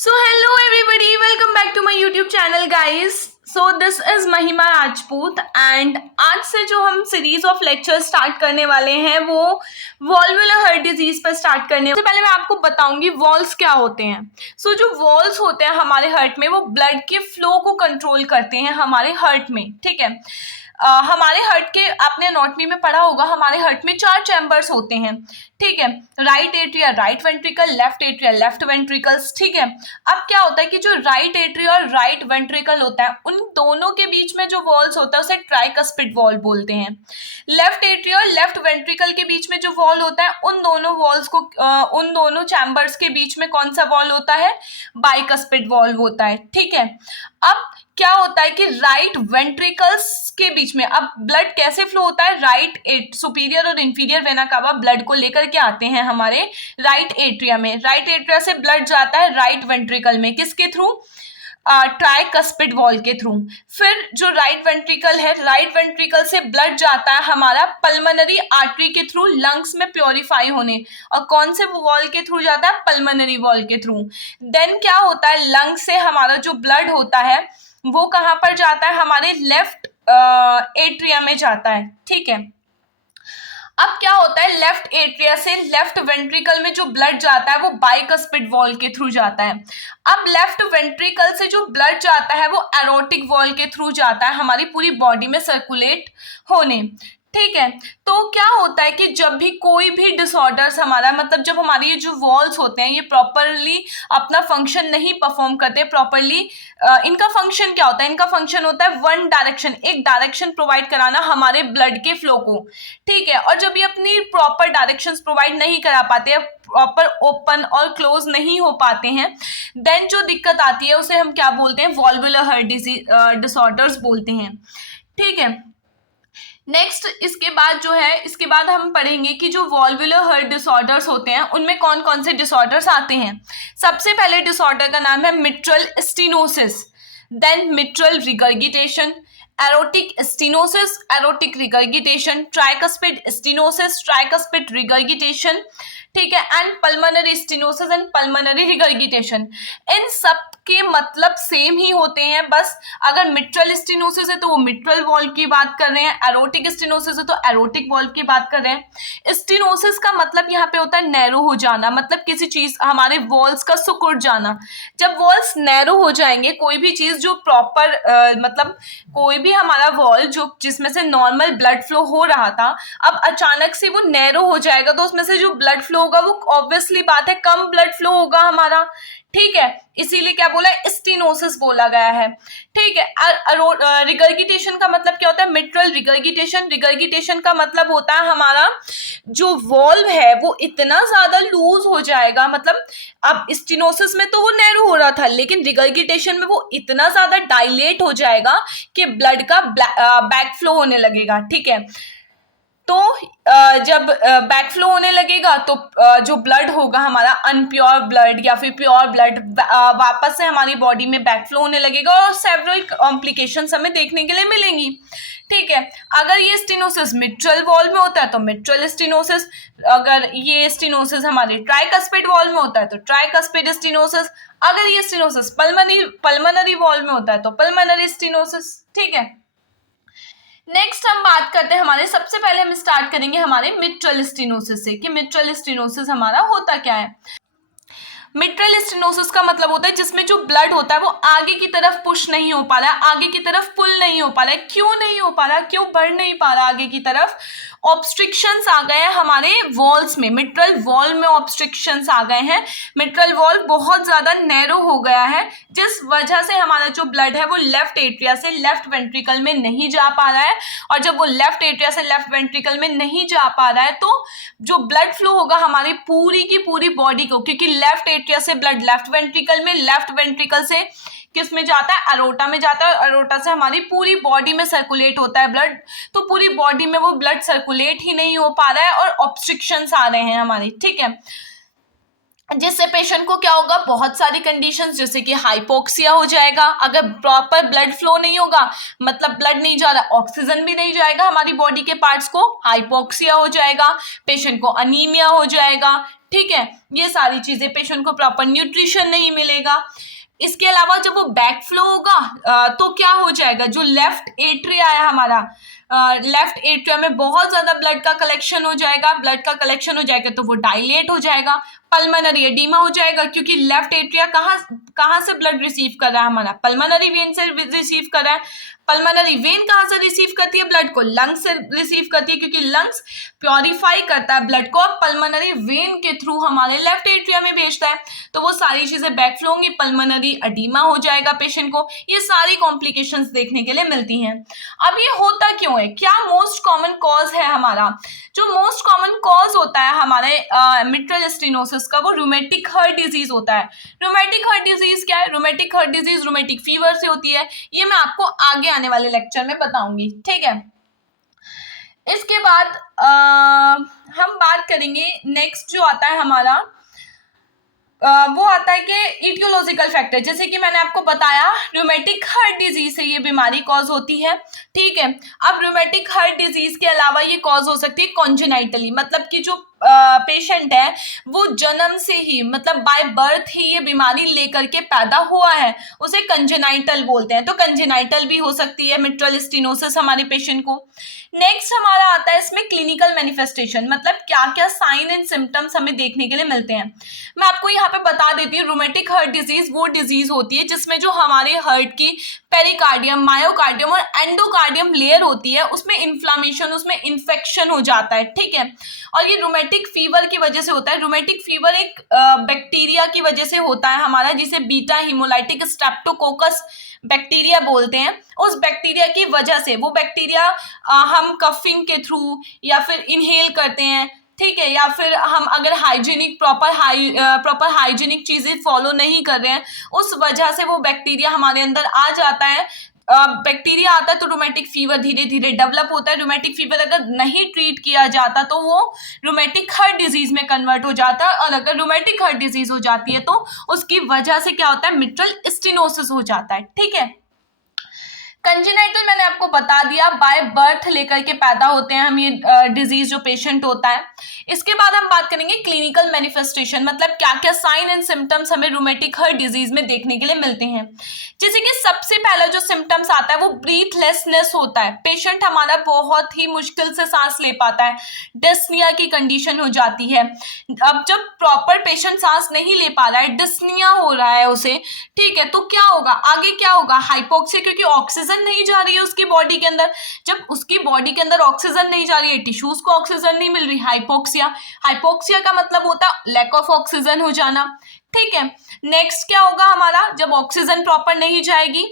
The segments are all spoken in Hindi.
So hello everybody, welcome back to my YouTube channel guys. So this is महिमा राजपूत and आज से जो हम सीरीज ऑफ लेक्चर स्टार्ट करने वाले हैं वो वॉल्वुलर हार्ट डिजीज पर स्टार्ट करने। सबसे पहले मैं आपको बताऊंगी वॉल्स क्या होते हैं। सो जो वॉल्स होते हैं हमारे हार्ट में वो ब्लड के फ्लो को कंट्रोल करते हैं हमारे हार्ट में, ठीक है। हमारे हार्ट के आपने एनाटॉमी में पढ़ा होगा, हमारे हार्ट में 4 चैम्बर्स होते हैं, ठीक है। Right atria, right ventricle, left atria, left ventricles, ठीक है। अब क्या होता है कि जो राइट एट्रिया और राइट वेंट्रिकल होता है उन दोनों के बीच में जो वॉल्स होता है उसे ट्राइकस्पिड वॉल बोलते हैं। लेफ्ट एट्रिया और लेफ्ट वेंट्रिकल के बीच में जो वॉल होता है उन दोनों वॉल्स को उन दोनों चैम्बर्स के बीच में कौन सा वॉल होता है? बाइकस्पिड वॉल होता है, ठीक है। अब क्या होता है कि राइट वेंट्रिकल्स के बीच में अब ब्लड कैसे फ्लो होता है? राइट सुपीरियर और इंफीरियर वेना कावा ब्लड को लेकर के आते हैं हमारे राइट एट्रिया में। राइट एट्रिया से ब्लड जाता है राइट वेंट्रिकल में, किसके थ्रू? ट्राइकस्पिड वॉल के थ्रू। फिर जो राइट वेंट्रिकल है, राइट वेंट्रिकल से ब्लड जाता है हमारा पल्मोनरी आर्टरी के थ्रू लंग्स में प्योरीफाई होने, और कौन से वॉल के थ्रू जाता है? पल्मोनरी वॉल के थ्रू। देन क्या होता है? लंग से हमारा जो ब्लड होता है वो कहाँ पर जाता है? हमारे लेफ्ट एट्रिया में जाता है, ठीक है। अब क्या होता है? लेफ्ट एट्रिया से लेफ्ट वेंट्रिकल में जो ब्लड जाता है वो बाइकस्पिड वॉल के थ्रू जाता है। अब लेफ्ट वेंट्रिकल से जो ब्लड जाता है वो एरोटिक वॉल के थ्रू जाता है हमारी पूरी बॉडी में सर्कुलेट होने, ठीक है। तो क्या होता है कि जब भी कोई भी डिसऑर्डर्स हमारा, मतलब जब हमारी ये जो वॉल्स होते हैं ये प्रॉपरली अपना फंक्शन नहीं परफॉर्म करते प्रॉपरली, इनका फंक्शन क्या होता है? इनका फंक्शन होता है वन डायरेक्शन, एक डायरेक्शन प्रोवाइड कराना हमारे ब्लड के फ्लो को, ठीक है। और जब ये अपनी प्रॉपर डायरेक्शंस प्रोवाइड नहीं करा पाते हैं, प्रॉपर ओपन और क्लोज नहीं हो पाते हैं, देन जो दिक्कत आती है उसे हम क्या बोलते हैं? वॉल्वुलर हार्ट डिसऑर्डर्स बोलते हैं, ठीक है। नेक्स्ट इसके बाद जो है, इसके बाद हम पढ़ेंगे कि जो वॉल्वुलर हार्ट डिसऑर्डर्स होते हैं उनमें कौन कौन से डिसऑर्डर्स आते हैं। सबसे पहले डिसऑर्डर का नाम है mitral stenosis, then mitral regurgitation, aortic stenosis, aortic regurgitation, tricuspid stenosis, tricuspid regurgitation, ठीक है, and pulmonary stenosis and pulmonary regurgitation. इन सब के मतलब सेम ही होते हैं, बस अगर मिट्रल स्टेनोसिस है तो वो मिट्रल वॉल की बात कर रहे हैं, एरोटिक स्टेनोसिस है तो एरोटिक वॉल की बात कर रहे हैं। स्टेनोसिस का मतलब यहाँ पे होता है नैरो हो जाना, मतलब किसी चीज हमारे वॉल्स का सिकुड़ जाना। जब वॉल्स नैरो हो जाएंगे, कोई भी चीज जो प्रॉपर मतलब कोई भी हमारा वॉल जो जिसमें से नॉर्मल ब्लड फ्लो हो रहा था, अब अचानक से वो नैरो हो जाएगा तो उसमें से जो ब्लड फ्लो होगा वो ऑब्वियसली बात है कम ब्लड फ्लो होगा हमारा, ठीक है। इसीलिए क्या बोला? स्टेनोसिस बोला गया है, ठीक है। रिगर्गिटेशन का मतलब क्या होता है? मिट्रल रिगर्गिटेशन, रिगर्गिटेशन का मतलब होता है हमारा जो वॉल्व है वो इतना ज्यादा लूज हो जाएगा, मतलब अब स्टेनोसिस में तो वो नैरो हो रहा था लेकिन रिगर्गिटेशन में वो इतना ज्यादा डायलेट हो जाएगा कि ब्लड का बैक फ्लो होने लगेगा, ठीक है। तो जब बैक फ्लो होने लगेगा तो जो ब्लड होगा हमारा अनप्योर ब्लड या फिर प्योर ब्लड वापस से हमारी बॉडी में बैक फ्लो होने लगेगा और सेवरल कॉम्प्लिकेशंस हमें देखने के लिए मिलेंगी, ठीक है। अगर ये स्टेनोसिस मिट्रल वॉल में होता है तो मिट्रल स्टेनोसिस, अगर ये स्टेनोसिस हमारे ट्राइकस्पिड वॉल में होता है तो ट्राइकस्पिड स्टेनोसिस, अगर ये स्टेनोसिस पल्मोनरी वॉल में होता है तो पल्मोनरी स्टेनोसिस, ठीक है। नेक्स्ट हम बात करते हैं हमारे, सबसे पहले हम स्टार्ट करेंगे हमारे मिट्रल स्टेनोसिस से कि मिट्रल स्टेनोसिस हमारा होता क्या है। मिट्रल स्टेनोसिस का मतलब होता है जिसमें जो ब्लड होता है वो आगे की तरफ पुश नहीं हो पा रहा है, आगे की तरफ पुल नहीं हो पा रहा है। क्यों नहीं हो पा रहा? क्यों बढ़ नहीं पा रहा आगे की तरफ? ऑब्स्ट्रिक्शंस आ गए हैं हमारे वॉल्स में, मिट्रल वॉल में ऑब्स्ट्रिक्शंस आ गए हैं। मिट्रल वॉल बहुत ज्यादा नैरो हो गया है जिस वजह से हमारा जो ब्लड है वो लेफ्ट एट्रिया से लेफ्ट वेंट्रिकल में नहीं जा पा रहा है, और जब वो लेफ्ट एट्रिया से लेफ्ट वेंट्रिकल में नहीं जा पा रहा है तो जो ब्लड फ्लो होगा हमारी पूरी की पूरी बॉडी को, क्योंकि लेफ्ट एट्रिया से ब्लड लेफ्ट वेंट्रिकल में, लेफ्ट वेंट्रिकल से किस में जाता है? अरोटा में जाता है, और अरोटा से हमारी पूरी बॉडी में सर्कुलेट होता है ब्लड, तो पूरी बॉडी में वो ब्लड सर्कुलेट ही नहीं हो पा रहा है और ऑब्स्ट्रिक्शंस आ रहे हैं हमारी, ठीक है। जिससे पेशेंट को क्या होगा? बहुत सारी कंडीशंस, जैसे कि हाइपोक्सिया हो जाएगा। अगर प्रॉपर ब्लड फ्लो नहीं होगा, मतलब ब्लड नहीं जा रहा, ऑक्सीजन भी नहीं जाएगा हमारी बॉडी के पार्ट्स को, हाइपोक्सिया हो जाएगा। पेशेंट को अनीमिया हो जाएगा, ठीक है, ये सारी चीजें, पेशेंट को प्रॉपर न्यूट्रिशन नहीं मिलेगा। इसके अलावा जब वो बैक फ्लो होगा तो क्या हो जाएगा, जो लेफ्ट एट्रिया है हमारा, लेफ्ट एट्रिया में बहुत ज्यादा ब्लड का कलेक्शन हो जाएगा। ब्लड का कलेक्शन हो जाएगा तो वो डायलेट हो जाएगा, पल्मोनरी एडीमा हो जाएगा, क्योंकि लेफ्ट एट्रिया कहाँ से ब्लड रिसीव कर रहा है हमारा, पल्मोनरी वेन से रिसीव कर रहा है। पल्मोनरी वेन कहाँ से रिसीव करती है ब्लड को, लंग्स से रिसीव करती है, क्योंकि लंग्स प्योरीफाई करता है ब्लड को और पल्मोनरी वेन के थ्रू हमारे लेफ्ट एट्रिया में भेजता है। तो वो सारी चीजें बैक फ्लो होंगी, पल्मोनरी एडीमा हो जाएगा पेशेंट को। ये सारी कॉम्प्लिकेशंस देखने के लिए मिलती हैं। अब ये होता क्यों है, क्या मोस्ट कॉमन कॉज है हमारा, जो मोस्ट कॉमन कॉज होता है हमारे मिट्रल स्टेनोसिस का, वो रूमेटिक हार्ट डिजीज होता है। रूमेटिक हार्ट डिजीज क्या है, rheumatic heart disease rheumatic fever से होती है। ये मैं आपको आगे आने वाले लेक्चर में बताऊंगी, ठीक है। इसके बाद हम बात करेंगे, नेक्स्ट जो आता है हमारा वो आता है कि इटियोलॉजिकल फैक्टर, जैसे कि मैंने आपको बताया रूमेटिक हार्ट डिजीज से ये बीमारी कॉज होती है, ठीक है। अब रूमेटिक हार्ट डिजीज के अलावा ये कॉज हो सकती है कॉन्जेनाइटली, मतलब कि जो पेशेंट है वो जन्म से ही, मतलब बाय बर्थ ही ये बीमारी लेकर के पैदा हुआ है, उसे कंजेनाइटल बोलते हैं। तो कंजेनाइटल भी हो सकती है मिट्रल स्टेनोसिस हमारे पेशेंट को। नेक्स्ट हमारा आता है इसमें क्लिनिकल मैनिफेस्टेशन, मतलब क्या क्या साइन एंड सिम्टम्स हमें देखने के लिए मिलते हैं। मैं आपको यहाँ पे बता देती हूँ, रूमेटिक हार्ट डिजीज वो डिजीज होती है जिसमें जो हमारे हार्ट की पेरिकार्डियम, मायोकार्डियम और एंडोकार्डियम लेयर होती है, उसमें इन्फ्लामेशन, उसमें इन्फेक्शन हो जाता है, ठीक है। और ये रूमेटिक फीवर की वजह से होता है। रूमेटिक फीवर एक बैक्टीरिया की वजह से होता है हमारा, जिसे बीटा हिमोलाइटिक स्ट्रेप्टोकोकस बैक्टीरिया बोलते हैं। उस बैक्टीरिया की वजह से, वो बैक्टीरिया हम कफिंग के थ्रू या फिर इनहेल करते हैं, ठीक है, या फिर हम अगर हाइजीनिक प्रॉपर हाइजीनिक चीजें फॉलो नहीं कर रहे हैं, उस वजह से वो बैक्टीरिया हमारे अंदर आ जाता है। बैक्टीरिया आता है तो रूमेटिक फीवर धीरे धीरे डेवलप होता है। रूमेटिक फीवर अगर नहीं ट्रीट किया जाता तो वो रूमेटिक हार्ट डिजीज में कन्वर्ट हो जाता है, और अगर रूमेटिक हार्ट डिजीज हो जाती है तो उसकी वजह से क्या होता है, मिट्रल स्टेनोसिस हो जाता है, ठीक है। कंजेनाइटल मैंने आपको बता दिया, बाय बर्थ लेकर के पैदा होते हैं हम, ये डिजीज जो पेशेंट होता है। इसके बाद हम बात करेंगे क्लिनिकल मैनिफेस्टेशन, मतलब क्या क्या साइन एंड सिम्टम्स हमें रूमेटिक हार्ट डिजीज में देखने के लिए मिलते हैं। जैसे कि सबसे पहला जो सिम्टम्स आता है वो ब्रीथलेसनेस होता है, पेशेंट हमारा बहुत ही मुश्किल से सांस ले पाता है, डिस्निया की कंडीशन हो जाती है। अब जब प्रॉपर पेशेंट सांस नहीं ले पा रहा है, डिस्निया हो रहा है उसे, ठीक है, तो क्या होगा, आगे क्या होगा, हाइपोक्सिया, क्योंकि ऑक्सीजन नहीं जा रही है उसकी बॉडी के अंदर। जब उसकी बॉडी के अंदर ऑक्सीजन नहीं जा रही है, टिश्यूज को ऑक्सीजन नहीं मिल रही, हाइपोक्सिया। हाइपोक्सिया का मतलब होता है लैक ऑफ ऑक्सीजन हो जाना, ठीक है। नेक्स्ट क्या होगा हमारा, जब ऑक्सीजन प्रॉपर नहीं जाएगी,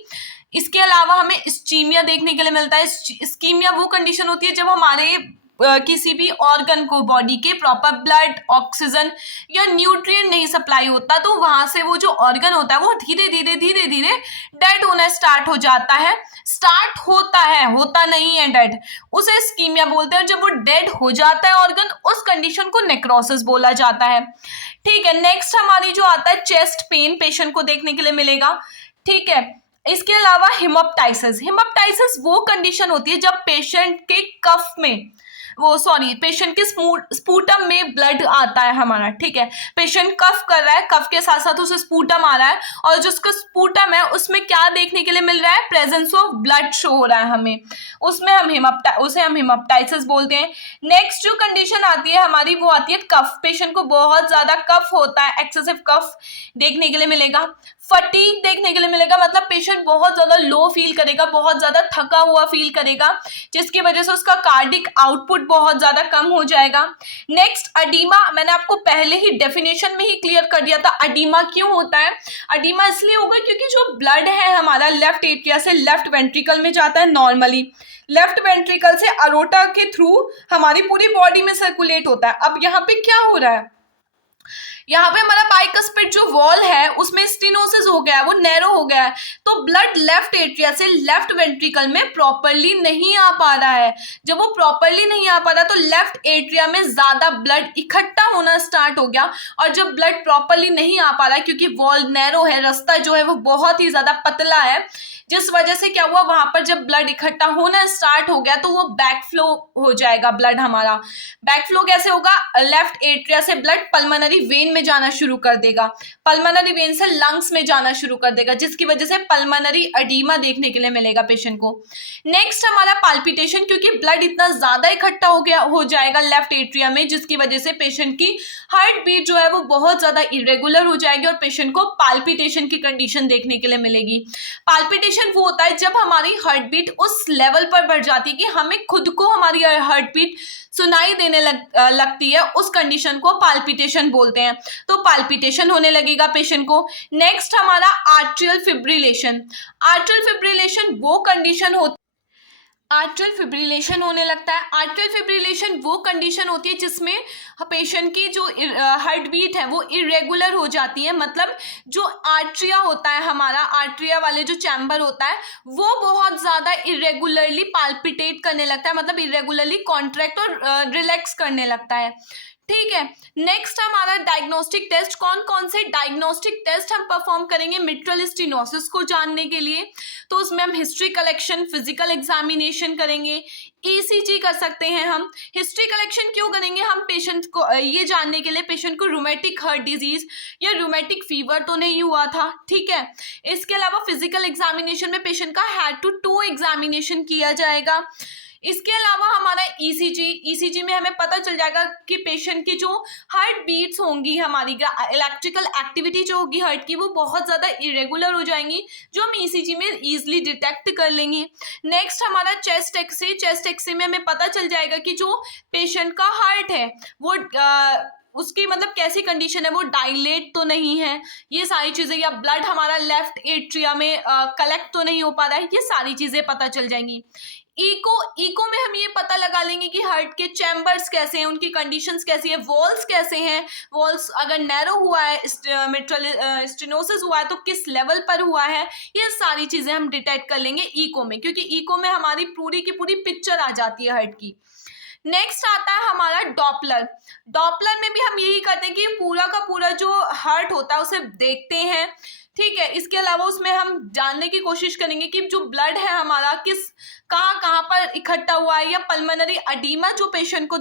इसके अलावा हमें इस्कीमिया देखने के लिए मिलता है। इस्कीमिया वो कंडीशन होती है जब हमारे किसी भी ऑर्गन को, बॉडी के प्रॉपर ब्लड, ऑक्सीजन या न्यूट्रिएंट नहीं सप्लाई होता, तो वहां से वो जो ऑर्गन होता है वो धीरे धीरे डेड होना स्टार्ट हो जाता है। स्टार्ट होता है, होता नहीं है डेड, उसे इस्कीमिया बोलते हैं। जब वो डेड हो जाता है ऑर्गन, उस कंडीशन को नेक्रोसिस बोला जाता है, ठीक है। नेक्स्ट हमारी जो आता है चेस्ट पेन पेशेंट को देखने के लिए मिलेगा, ठीक है। इसके अलावा हिमोप्टाइसिस, हिमोप्टाइसिस वो कंडीशन होती है जब पेशेंट के कफ में, पेशेंट के स्पूटम में ब्लड आता है हमारा, ठीक है। पेशेंट कफ कर रहा है, कफ के साथ साथ उसे स्पूटम आ रहा है, और जो उसका स्पूटम है उसमें क्या देखने के लिए मिल रहा है, प्रेजेंस ऑफ ब्लड शो हो रहा है हमें, उसमें उसे हम हिमोप्टाइसिस बोलते हैं। नेक्स्ट जो कंडीशन आती है हमारी वो आती है कफ, पेशेंट को बहुत ज्यादा कफ होता है, एक्सेसिव कफ देखने के लिए मिलेगा। फटीग देखने के लिए मिलेगा, मतलब पेशेंट बहुत ज्यादा लो फील करेगा, बहुत ज्यादा थका हुआ फील करेगा, जिसकी वजह से उसका कार्डिक आउटपुट बहुत ज्यादा कम हो जाएगा। नेक्स्ट अडीमा, मैंने आपको पहले ही डेफिनेशन में ही क्लियर कर दिया था अडीमा क्यों होता है। अडीमा इसलिए होगा क्योंकि जो ब्लड है हमारा लेफ्ट एट्रिया से लेफ्ट वेंट्रिकल में जाता है नॉर्मली, लेफ्ट वेंट्रिकल से अरोटा के थ्रू हमारी पूरी बॉडी में सर्कुलेट होता है। अब यहाँ पे क्या हो रहा है, यहाँ पे हमारा बाइकस्पिड जो वॉल है उसमें स्टेनोसिस हो गया है, वो नैरो हो गया है, तो ब्लड लेफ्ट एट्रिया से लेफ्ट वेंट्रिकल में प्रॉपरली नहीं आ पा रहा है। जब वो प्रॉपरली नहीं आ पा रहा तो लेफ्ट एट्रिया में ज्यादा ब्लड इकट्ठा होना स्टार्ट हो गया, और जब ब्लड प्रॉपरली नहीं आ पा रहा है क्योंकि वॉल नैरो है, रास्ता जो है वो बहुत ही ज्यादा पतला है, जिस वजह से क्या हुआ, वहां पर जब ब्लड इकट्ठा होना स्टार्ट हो गया तो वो बैक फ्लो हो जाएगा ब्लड हमारा। बैक फ्लो कैसे होगा, लेफ्ट एट्रिया से ब्लड पल्मोनरी वेन में जाना शुरू कर देगा, पल्मोनरी वेन से लंग्स में जाना शुरू कर देगा, जिसकी वजह से पल्मोनरी एडीमा देखने के लिए मिलेगा पेशेंट को। नेक्स्ट हमारा पाल्पिटेशन, क्योंकि ब्लड इतना ज्यादा इकट्ठा हो जाएगा लेफ्ट एट्रिया में, जिसकी वजह से पेशेंट की हार्ट बीट जो है वो बहुत ज्यादा इरेगुलर हो जाएगी और पेशेंट को पाल्पिटेशन की कंडीशन देखने के लिए मिलेगी। पाल्पिटेशन वो होता है जब हमारी हार्ट बीट उस लेवल पर बढ़ जाती है कि हमें खुद को हमारी हार्ट बीट सुनाई देने लगती है, उस कंडीशन को पाल्पिटेशन बोलते हैं। तो पाल्पिटेशन होने लगेगा पेशेंट को। नेक्स्ट हमारा आर्ट्रियल फिब्रिलेशन। आर्ट्रियल फिब्रिलेशन वो कंडीशन होती आर्ट्रियल फिब्रिलेशन होने लगता है। आर्ट्रियल फिब्रिलेशन वो कंडीशन होती है जिसमें पेशेंट की जो हार्ट बीट है वो इरेगुलर हो जाती है, मतलब जो आर्ट्रिया होता है हमारा, आर्ट्रिया वाले जो चैम्बर होता है वो बहुत ज़्यादा इरेगुलरली पाल्पिटेट करने लगता है, मतलब इरेगुलरली कॉन्ट्रैक्ट और रिलैक्स करने लगता है। ठीक है, नेक्स्ट हमारा डायग्नोस्टिक टेस्ट। कौन कौन से डायग्नोस्टिक टेस्ट हम परफॉर्म करेंगे मिट्रल स्टेनोसिस को जानने के लिए? तो उसमें हम हिस्ट्री कलेक्शन, फिजिकल एग्जामिनेशन करेंगे, ईसीजी कर सकते हैं हम। हिस्ट्री कलेक्शन क्यों करेंगे हम? पेशेंट को ये जानने के लिए पेशेंट को रूमेटिक हार्ट डिजीज या रूमेटिक फीवर तो नहीं हुआ था। ठीक है, इसके अलावा फिजिकल एग्जामिनेशन में पेशेंट का हेड टू टो एग्जामिनेशन किया जाएगा। इसके अलावा हमारा ईसीजी में हमें पता चल जाएगा कि पेशेंट की जो हार्ट बीट्स होंगी, हमारी इलेक्ट्रिकल एक्टिविटी जो होगी हार्ट की, वो बहुत ज़्यादा इरेगुलर हो जाएंगी, जो हम ईसीजी में इजीली डिटेक्ट कर लेंगे। नेक्स्ट हमारा चेस्ट एक्सरे। चेस्ट एक्सरे में हमें पता चल जाएगा कि जो पेशेंट का हार्ट है वो उसकी मतलब कैसी कंडीशन है, वो डायलेट तो नहीं है, ये सारी चीज़ें, या ब्लड हमारा लेफ्ट एट्रिया में कलेक्ट तो नहीं हो पा रहा है, ये सारी चीज़ें पता चल जाएंगी। ईको में हम ये पता लगा लेंगे कि हार्ट के चैम्बर्स कैसे हैं, उनकी कंडीशंस कैसी है, वॉल्स कैसे हैं, वॉल्स अगर नैरो हुआ है, मिट्रल स्टेनोसिस हुआ है तो किस लेवल पर हुआ है, ये सारी चीज़ें हम डिटेक्ट कर लेंगे ईको में, क्योंकि ईको में हमारी पूरी की पूरी पिक्चर आ जाती है हार्ट की। नेक्स्ट आता है हमारा डॉपलर। डॉपलर में भी हम यही करते हैं कि पूरा का पूरा जो हार्ट होता है उसे देखते हैं। ठीक है, इसके अलावा उसमें हम जानने की कोशिश करेंगे कि जो ब्लड है हमारा किस कहाँ पर इकट्ठा हुआ है, या पल्मोनरी एडीमा जो पेशेंट को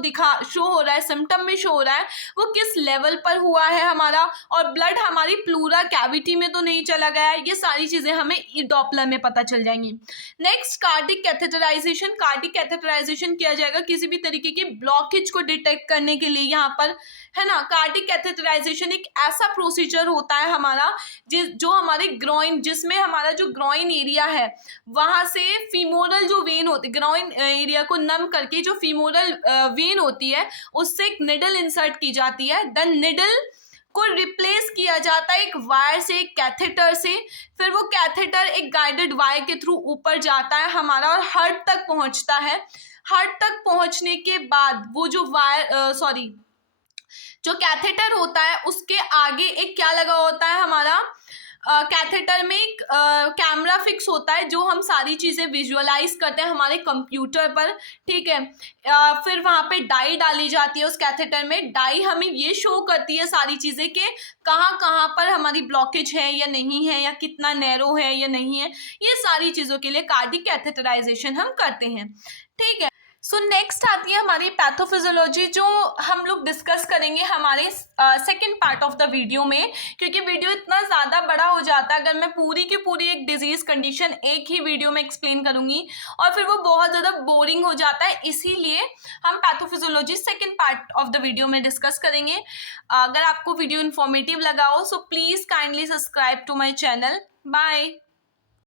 शो हो रहा है, सिम्टम में शो हो रहा है, वो किस लेवल पर हुआ है हमारा, और ब्लड हमारी प्लूरा कैविटी में तो नहीं चला गया है, ये सारी चीज़ें हमें डॉपलर में पता चल जाएंगी। Next cardiac catheterisation. Cardiac catheterisation किया जाएगा किसी भी तरीके की ब्लॉकेज को डिटेक्ट करने के लिए, यहाँ पर है ना। कार्डिक कैथेटराइजेशन एक ऐसा प्रोसीजर होता है हमारा जो हमारे ग्रोइन, जिसमें हमारा जो ग्रोइन एरिया है वहां से फीमोरल जो वेन होती है, ग्रोइन एरिया को नम करके जो फीमोरल वेन होती है उससे एक निडल इंसर्ट की जाती है। देन निडल को रिप्लेस किया जाता है एक वायर से, एक कैथेटर से, फिर वो कैथेटर एक गाइडेड वायर के थ्रू ऊपर जाता है हमारा और हार्ट तक पहुंचता है। हार्ट तक पहुंचने के बाद वो जो जो कैथेटर होता है उसके आगे एक क्या लगा होता है हमारा, कैथेटर में एक कैमरा फिक्स होता है जो हम सारी चीज़ें विजुअलाइज करते हैं हमारे कंप्यूटर पर। ठीक है, फिर वहाँ पे डाई डाली जाती है उस कैथेटर में। डाई हमें ये शो करती है सारी चीज़ें कि कहाँ कहाँ पर हमारी ब्लॉकेज है या नहीं है, या कितना नैरो है या नहीं है, ये सारी चीज़ों के लिए कार्डिक कैथेटराइजेशन हम करते हैं। ठीक है, सो नेक्स्ट आती है हमारी पैथोफिजियोलॉजी, जो हम लोग डिस्कस करेंगे हमारे second part of the video में, क्योंकि वीडियो इतना ज़्यादा बड़ा हो जाता है अगर मैं पूरी की पूरी एक डिजीज़ कंडीशन एक ही वीडियो में एक्सप्लेन करूँगी, और फिर वो बहुत ज़्यादा बोरिंग हो जाता है, इसीलिए हम pathophysiology second part of the video में डिस्कस करेंगे। अगर आपको वीडियो इन्फॉर्मेटिव लगा हो so please kindly subscribe to my channel. Bye.